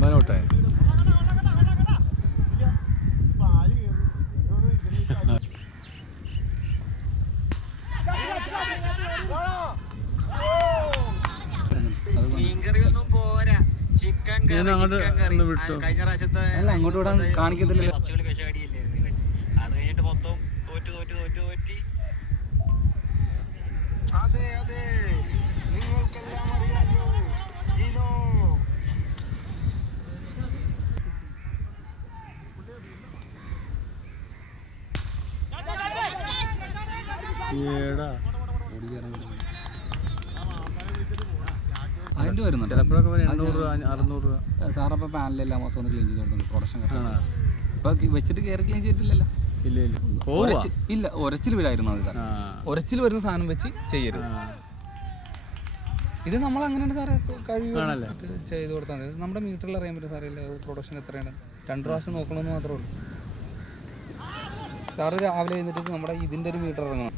ഒന്നോട്ടെ അങ്ങോട്ട് വിടാൻ കാണിക്കത്തില്ലല്ലോ. അത് കഴിഞ്ഞിട്ട് മൊത്തം തോറ്റി. അതെ നിങ്ങൾക്കെല്ലാം അറിയാലോ ജിനോ. അതിൻ്റെ വരുന്നുണ്ട് സാറപ്പോൾ പാനലെല്ലാം മാസം ഒന്ന് ക്ലീൻ ചെയ്ത് കൊടുത്തു. പ്രൊഡക്ഷൻ ഇപ്പം വെച്ചിട്ട് കയറി ക്ലീൻ ചെയ്തിട്ടില്ലല്ലോ. ഇല്ല ഒരച്ചിൽ വീടായിരുന്നു അത്. ഒരച്ചിൽ വരുന്ന സാധനം വെച്ച് ചെയ്യരുത്. ഇത് നമ്മൾ അങ്ങനെയാണ് സാറേ കഴിവ് ചെയ്ത് കൊടുത്താൽ മതി. നമ്മുടെ മീറ്ററിൽ അറിയാൻ പറ്റും സാറേ പ്രൊഡക്ഷൻ എത്രയാണ്. 2 പ്രാവശ്യം നോക്കണമെന്ന് മാത്രമേ ഉള്ളൂ. സാറ് രാവിലെ കഴിഞ്ഞിട്ട് നമ്മുടെ ഇതിൻ്റെ ഒരു മീറ്റർ ഇറങ്ങണം.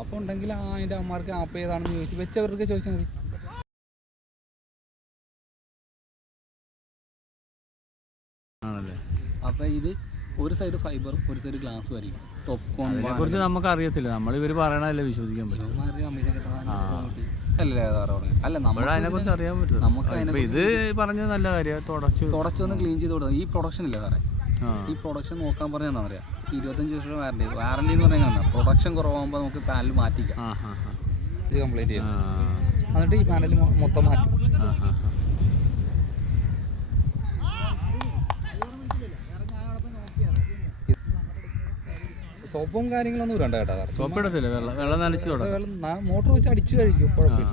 അപ്പോൾ ഉണ്ടെങ്കിൽ അതിൻ്റെ അമ്മമാർക്ക് ആപ്പ് ചെയ്താണെന്ന് ചോദിച്ചു വെച്ചവർക്ക് ചോദിച്ചാൽ മതി. അപ്പോൾ ഇത് ഒരു സൈഡ് ഫൈബറും ഒരു സൈഡ് ഗ്ലാസ്സും ആയിരിക്കും. അതിനെ കുറിച്ച് നമുക്ക് അറിയത്തില്ല. നമ്മൾ ഇവർ പറയണല്ലേ വിശ്വസിക്കാൻ പറ്റും. അല്ല അതിനെക്കുറിച്ച് അറിയാൻ പറ്റും. നമുക്ക് ഇത് പറഞ്ഞത് നല്ല കാര്യം. തുടച്ചൊന്ന് ക്ലീൻ ചെയ്ത് കൊടുക്കാം. ഈ പ്രൊഡക്ഷൻ ഇല്ല സാറേ, ഈ പ്രൊഡക്ഷൻ നോക്കാൻ പറഞ്ഞാൽ എന്താ പറയുക, 25 വർഷം വാറണ്ടി എന്ന് പറഞ്ഞാൽ പ്രൊഡക്ഷൻ കുറവാകുമ്പോൾ നമുക്ക് പാനൽ മാറ്റിക്കാം. ഇത് കംപ്ലീറ്റ് ചെയ്യാം. എന്നിട്ട് ഈ പാനൽ മൊത്തം മാറ്റും. സോപ്പും കാര്യങ്ങളൊന്നും ഇടണ്ട കേട്ടോ. സോപ്പ് ഇടത്തില്ല, വെള്ളം നനച്ച് മോട്ടർ വെച്ച് അടിച്ചു കഴിക്കും. കുഴപ്പമില്ല.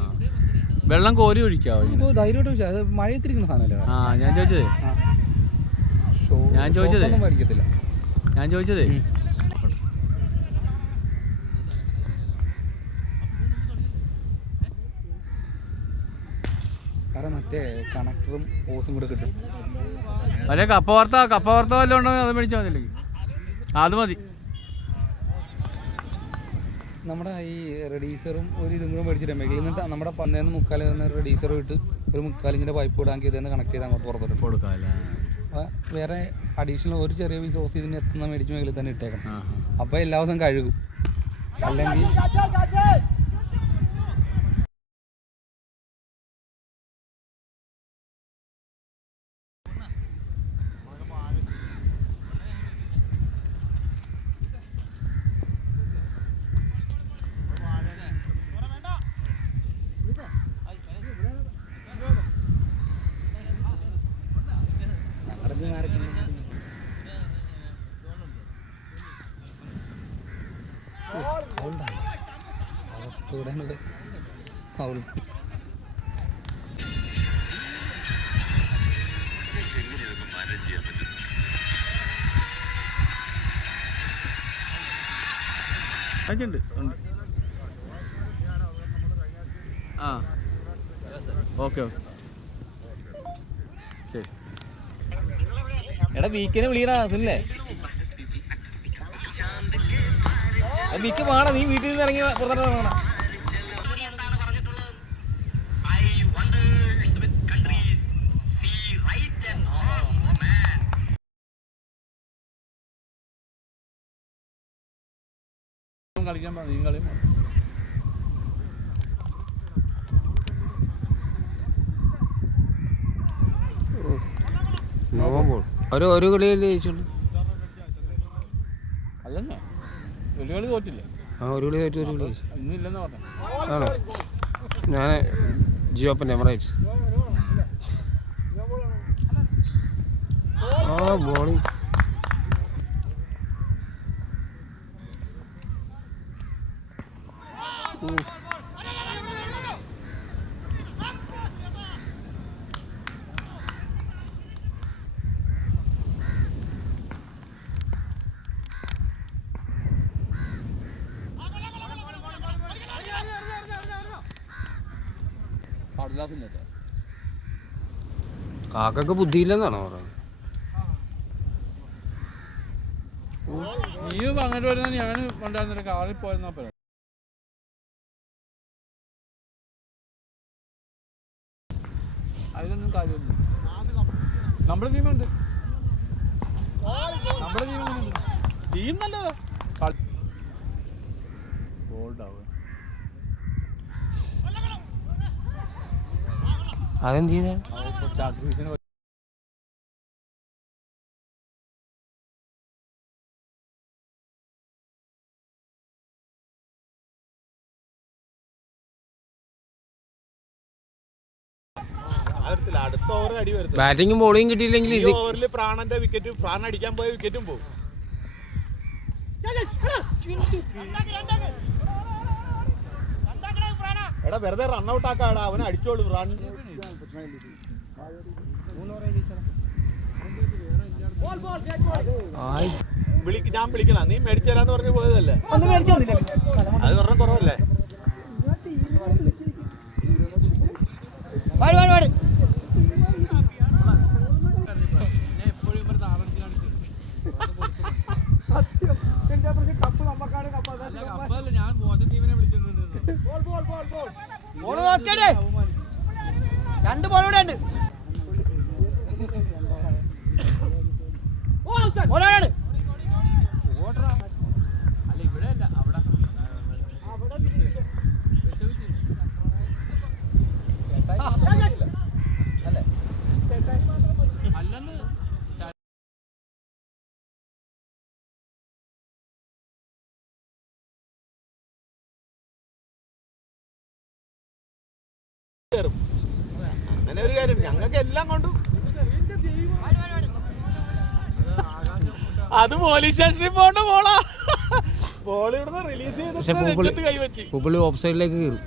വെള്ളം കോരി ഒഴിക്കാവോ? ധൈര്യമായിട്ട് ഒഴിച്ചാൽ അത് മഴയത്തിരിക്കുന്ന സാധനമല്ലേ. ഞാൻ ചോദിച്ചതേ കാരണം മറ്റേ കണക്ടറും ഓസും കൂടെ കിട്ടും. അതെ, കപ്പ വാർത്ത വല്ലതും ഉണ്ടോ അത് മേടിച്ചാൽ മതി. അത് മതി. നമ്മുടെ ഈ റെഡീസറും ഒരു ഇതും കൂടെ മേടിച്ചിട്ട് എന്നിട്ട് നമ്മുടെ 1.25 റെഡീസറും ഇട്ട് ഒരു 3/4 ഇഞ്ചിൻ്റെ പൈപ്പ് ഇടാമെങ്കിൽ ഇതെന്ന് കണക്ട് ചെയ്ത് അങ്ങോട്ട് പുറത്തോട്ട് കൊടുക്കാം. വേറെ അഡീഷണൽ ഒരു ചെറിയ പീസ് ഓസ് ഇതിന് എത്തുന്ന മേടിച്ച് മേഖലയിൽ തന്നെ ഇട്ടേക്കണം. അപ്പോൾ എല്ലാ ദിവസവും കഴുകും. അല്ലെങ്കിൽ ഓക്കെ ശരി. എടാ വീക്കിനെ വിളിക്കണ സുനിലേ. വീക്ക് പാടാ, നീ വീട്ടിൽ നിന്ന് ഇറങ്ങി പുറത്തോട്ട്. കളിക്കാൻ നീ കളി ഒരു കളിയല്ലേ ജയിച്ചുള്ളൂ. അല്ലെന്നേ ഒരു കളി തോറ്റില്ലേ? ഒരു കളി തോറ്റു, ഒരു കളി ജയിച്ചു. ഇന്നില്ലെന്ന് പറഞ്ഞു. ആണോ? ഞാൻ ജിയോ ഓപ്പൺ എമറേറ്റ്സ്. ബോളിംഗ് കാക്കക്ക് ബുദ്ധിയില്ലെന്നാണോ പറയുന്നത്? നീ അങ്ങോട്ട് വരുന്ന ഞാൻ ഉണ്ടായിരുന്നില്ല, കാറിൽ പോയെന്നാ പറയാം. അതിലൊന്നും കാര്യമൊന്നും നമ്മുടെ ടീമുണ്ട്, നമ്മുടെ ടീമുണ്ട്. ടീം നല്ലതാ. അതെന്ത് ചെയ്ത അടുത്ത ഓവർ അടി വരുത്തും. ബാറ്റിങ്ങും ബോളിങ്ങും കിട്ടിയില്ലെങ്കിൽ ഈ ഇത് ഓവറിൽ പ്രാണന്റെ വിക്കറ്റ്, പ്രാണൻ അടിക്കാൻ പോയ വിക്കറ്റും പോകും. എടാ വെറുതെ റൺഔട്ട് ആക്കാടാ, അവനെ അടിച്ചോളൂ പ്രാൺ. ഞാൻ വിളിക്കണ, നീ മേടിച്ചു തരാന്ന് പറഞ്ഞ് പോയതല്ലേ? അത് പറഞ്ഞ കുറവല്ലേ? ഞാൻ മോശം ടീമിനെ വിളിച്ചോണ്ടിരുന്നു. രണ്ട് ബോൾ കൂടെ ഉണ്ട്. അല്ല ഇവിടെ അല്ല, അവിടെ അല്ലെന്ന് അങ്ങനെ ഒരു കാര്യം ഞങ്ങൾക്ക് എല്ലാം കൊണ്ടും. അത് പോലീസ് സ്റ്റേഷനിൽ പോണ്ട ബോളാ. ബോൾ ഇവിടുന്ന് റിലീസ് ചെയ്തിട്ട് കൈവച്ച് പുള്ളി ഓഫ് സൈഡിലേക്ക് കയറും.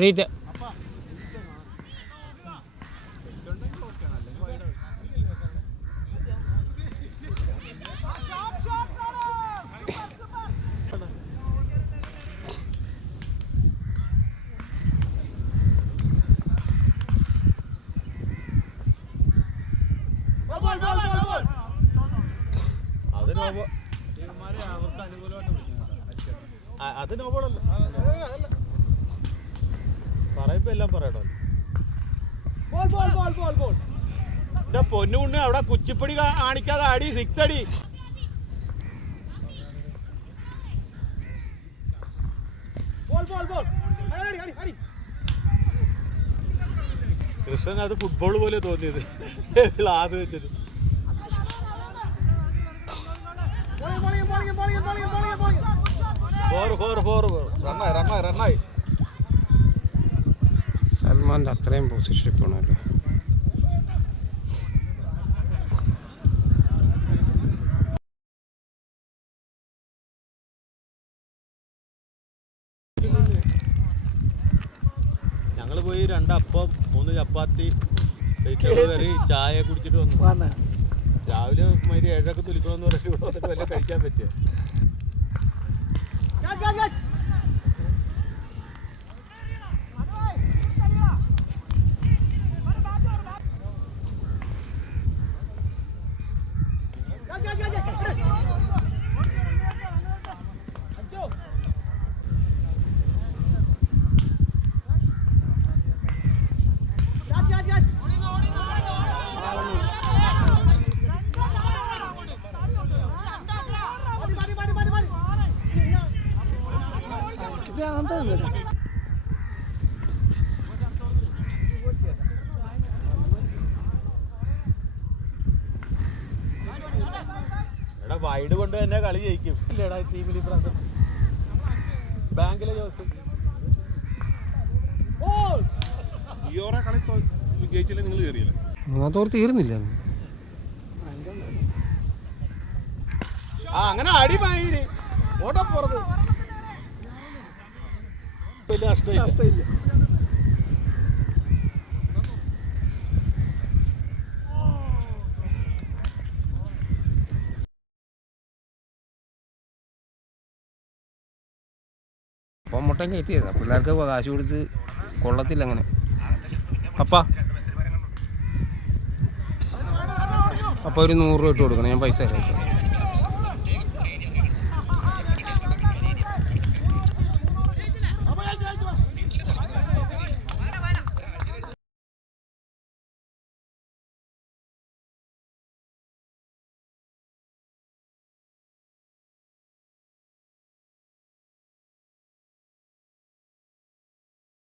റീറ്റ് അത് നോബോളല്ല, പറയുമ്പോ എല്ലാം പറയട്ടോ. എന്റെ പൊന്നുണ്ണി അവിടെ കുച്ചിപ്പടി കാണിക്കാതെ അടി, 6 അടി. കൃഷ്ണൻ അത് ഫുട്ബോൾ പോലെ തോന്നിയത് ക്ലാസ് വെച്ചിട്ട്. റണ്ണായി. സൽമാൻ്റെ അത്രയും പൊസിഷൻ പോണല്ലോ. ഞങ്ങള് പോയി 2 അപ്പം 3 ചപ്പാത്തി കറി ചായ കുടിച്ചിട്ട് വന്നു. രാവിലെ 7 തുലിക്കണമെന്ന് പറഞ്ഞിട്ട് ഇവിടെ വന്നിട്ട് വല്ല കഴിക്കാൻ പറ്റിയ. എടാ വൈഡ് കൊണ്ട് തന്നെ കളി ജയിക്കും. ഇല്ലേടാ ടീമിൽ ഇപ്രാവശ്യം ബാങ്കിലെ ജോസ് കളി ജയിച്ചില്ലേ? നിങ്ങൾ കയറിയില്ല, മൂന്നാത്തോർ തീർന്നില്ല. അങ്ങനെ അടി ഭയങ്കര ഓട്ടപ്പുറത്ത് വലിയ നഷ്ടമില്ല. അപ്പം മുട്ടയും കയറ്റിയതാണ്. പിള്ളേർക്ക് കാശ് കൊടുത്ത് കൊള്ളത്തില്ല അങ്ങനെ. അപ്പോൾ ഒരു 100 രൂപ ഇട്ട് കൊടുക്കണം, ഞാൻ പൈസ തരാം.